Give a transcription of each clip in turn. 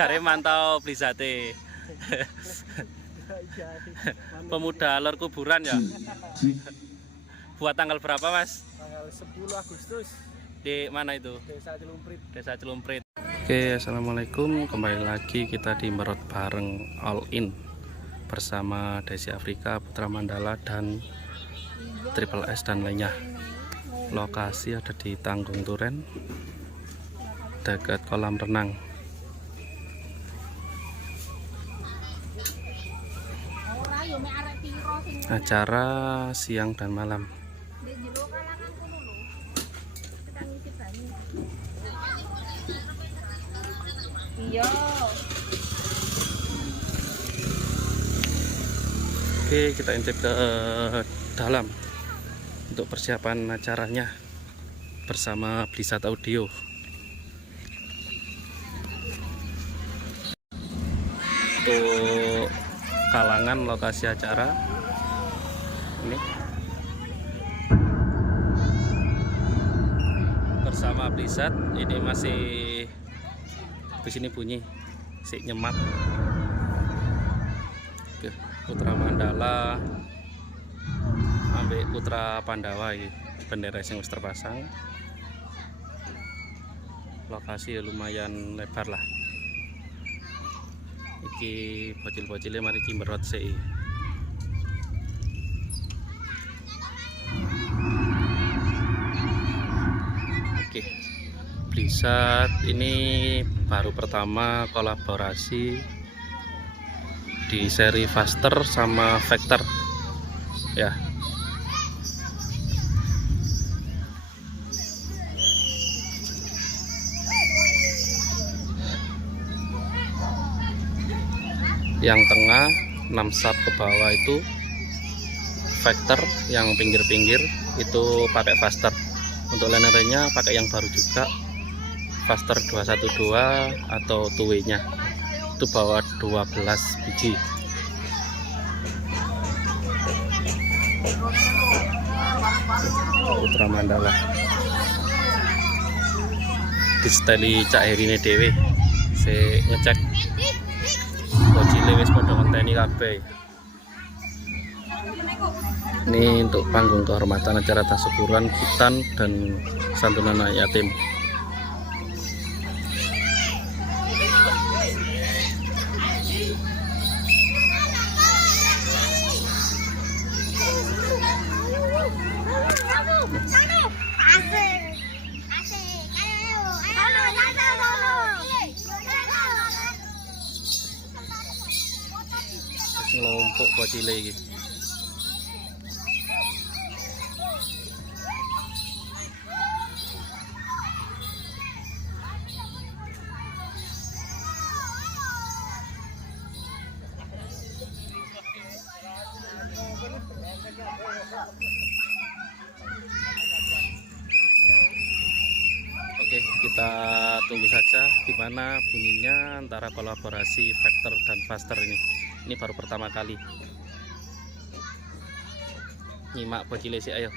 Jare mantau beli sate. Pemuda alur kuburan ya. Buat tanggal berapa, Mas? Tanggal 10 Agustus. Di mana itu? Desa Cilumprit. Desa Cilumprit. Oke, assalamualaikum. Kembali lagi kita di Merot bareng All In bersama Desi Afrika, Putra Mandala dan Triple S dan lainnya. Lokasi ada di Tanggung Turen, dekat kolam renang. Acara siang dan malam. Iya. Oke, kita intip ke dalam untuk persiapan acaranya bersama Blisat Audio. Untuk kalangan lokasi acara ini bersama Blisat, ini masih di sini bunyi si nyemat. Oke, Putra Mandala ambek Putra Pandawa ini bendera yang terpasang. Lokasi lumayan lebar lah. Iki bocil-bocilnya mari Merot sih. Oke, Blisat ini baru pertama kolaborasi di seri Faster sama Vector ya. Yang tengah 6 sub ke bawah itu Vector, yang pinggir-pinggir itu pakai Faster. Untuk linernya pakai yang baru juga, Faster 212 atau 2W nya itu bawa 12 biji. Putra Mandala di steli Cak Herine Dewe. Saya ngecek bocile wis padha ngenteni kabeh. Ini untuk panggung kehormatan acara tasyukuran khitan dan santunan anak yatim. Ngelompok bocile iki. Oke, kita tunggu saja gimana bunyinya antara kolaborasi Vector dan Faster ini. Ini baru pertama kali. Nyimak bocile sih, ayo.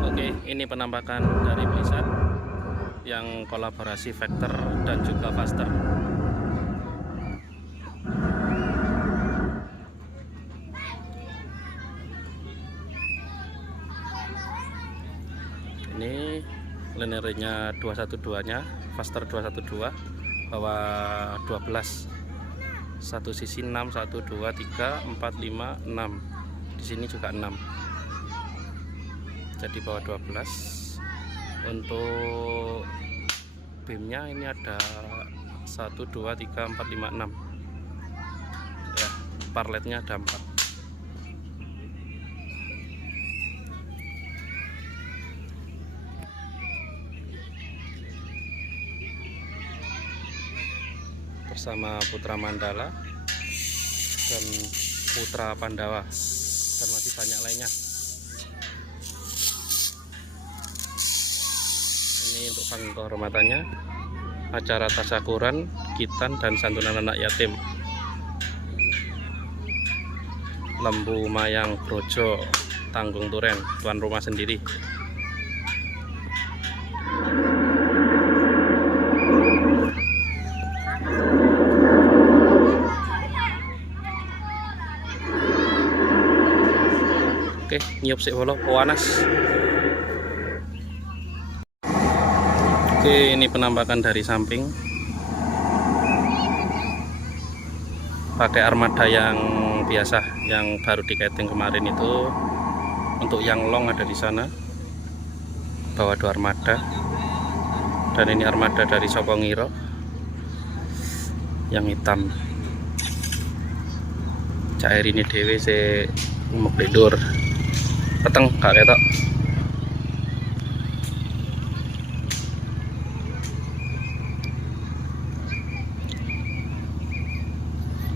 Oke, ini penampakan dari Blisat yang kolaborasi Vector dan juga Faster. Ini linernya 212 nya, Faster 212 bawa 12. Satu sisi 6, 1, 2, 3, 4, 5, 6. Di sini juga 6. Jadi bawa 12. Untuk beamnya ini ada 1, 2, 3, 4, 5, 6. Ya, parletnya ada 4. Bersama Putra Mandala dan Putra Pandawa dan masih banyak lainnya. Ini untuk panggung kehormatannya, acara tasyakuran khitan dan santunan anak yatim. Lembu Mayang Brojo Tanggung Turen, tuan rumah sendiri. Oke, nyiup sik bolo panas. Oke, ini penampakan dari samping. Pakai armada yang biasa, yang baru diketing kemarin itu. Untuk yang long ada di sana. Bawa 2 armada. Dan ini armada dari Sopongiro yang hitam. Cair ini dewe se umuk tidur peteng gak ketok.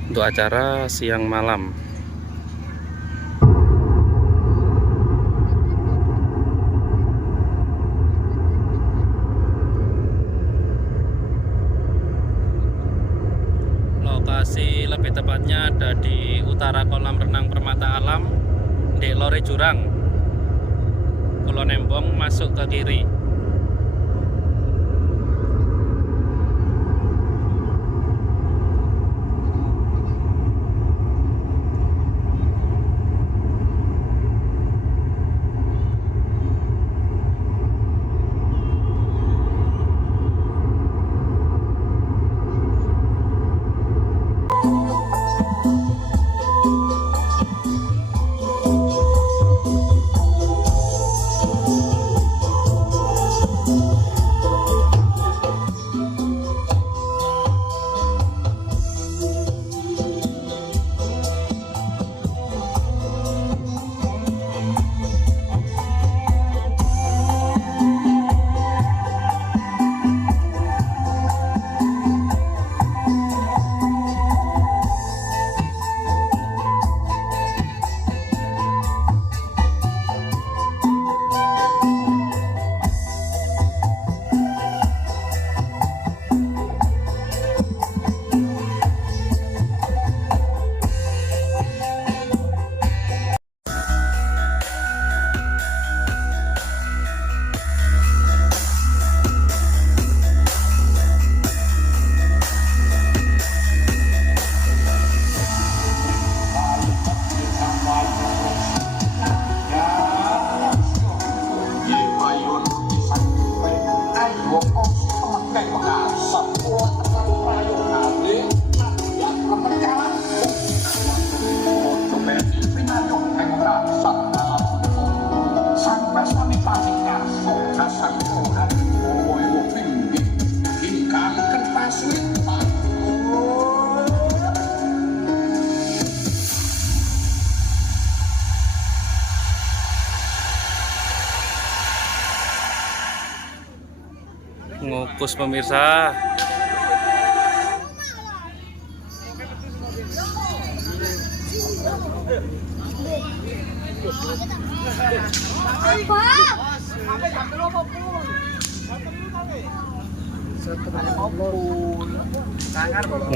Untuk acara siang malam. Lokasi lebih tepatnya ada di utara kolam renang Permata Alam di Lore Jurang. Pulau Nembong masuk ke kiri. Ngukus pemirsa.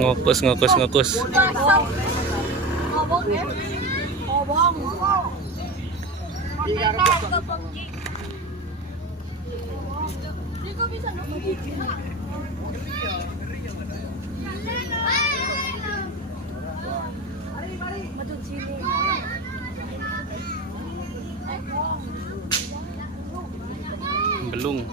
Ngukus. Belum.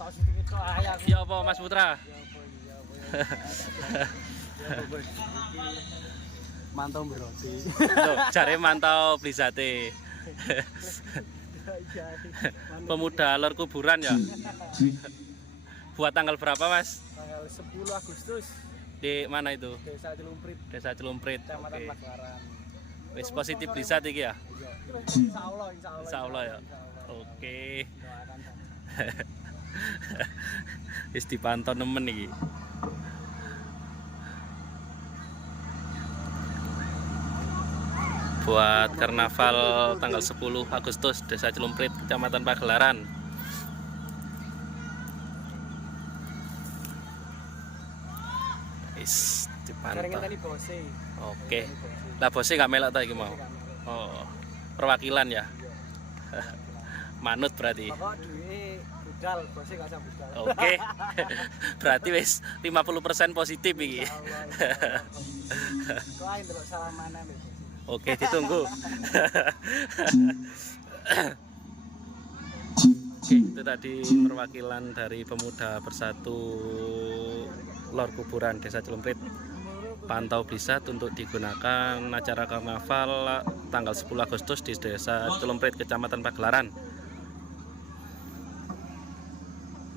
Tak sedikit tok ae aku. Ya apa Mas Putra? Ya apa iki, ya apa. Ya apa bos. Iki mantau berarti. Loh, jare mantau beli sate. Pemuda alor kuburan ya. Buat tanggal berapa Mas? Tanggal 10 Agustus Di mana itu? Desa Cilumprit, Desa Cilumprit. Kecamatan Oke. Pagelaran. Wis positif bisa iki ya? Iya. Insyaallah, insyaallah. Insyaallah ya. Insyaallah. Oke. Doakan saja. Wis dipantau nemen iki. Buat karnaval tanggal 10 Agustus Desa Cilumprit Kecamatan Pagelaran. Wis Kareng dipantau. tadi bose. Oke. Lah bosnya gak melok ta iki mau. Oh. Perwakilan ya. Manut berarti. Pokok duwe budal, bose gak usah budal. Oke. Berarti wis 50% positif iki. Kok ae ndelok salamane lho. Oke, ditunggu. Oke, itu tadi perwakilan dari Pemuda Bersatu Lor Kuburan Desa Cilumprit. Pantau bisa untuk digunakan acara karnaval tanggal 10 Agustus di Desa Cilumprit Kecamatan Pagelaran.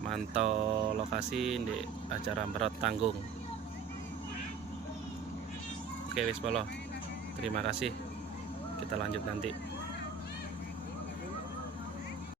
Mantau lokasi di acara Merot Tanggung. Oke wis polo. Terima kasih. Kita lanjut nanti.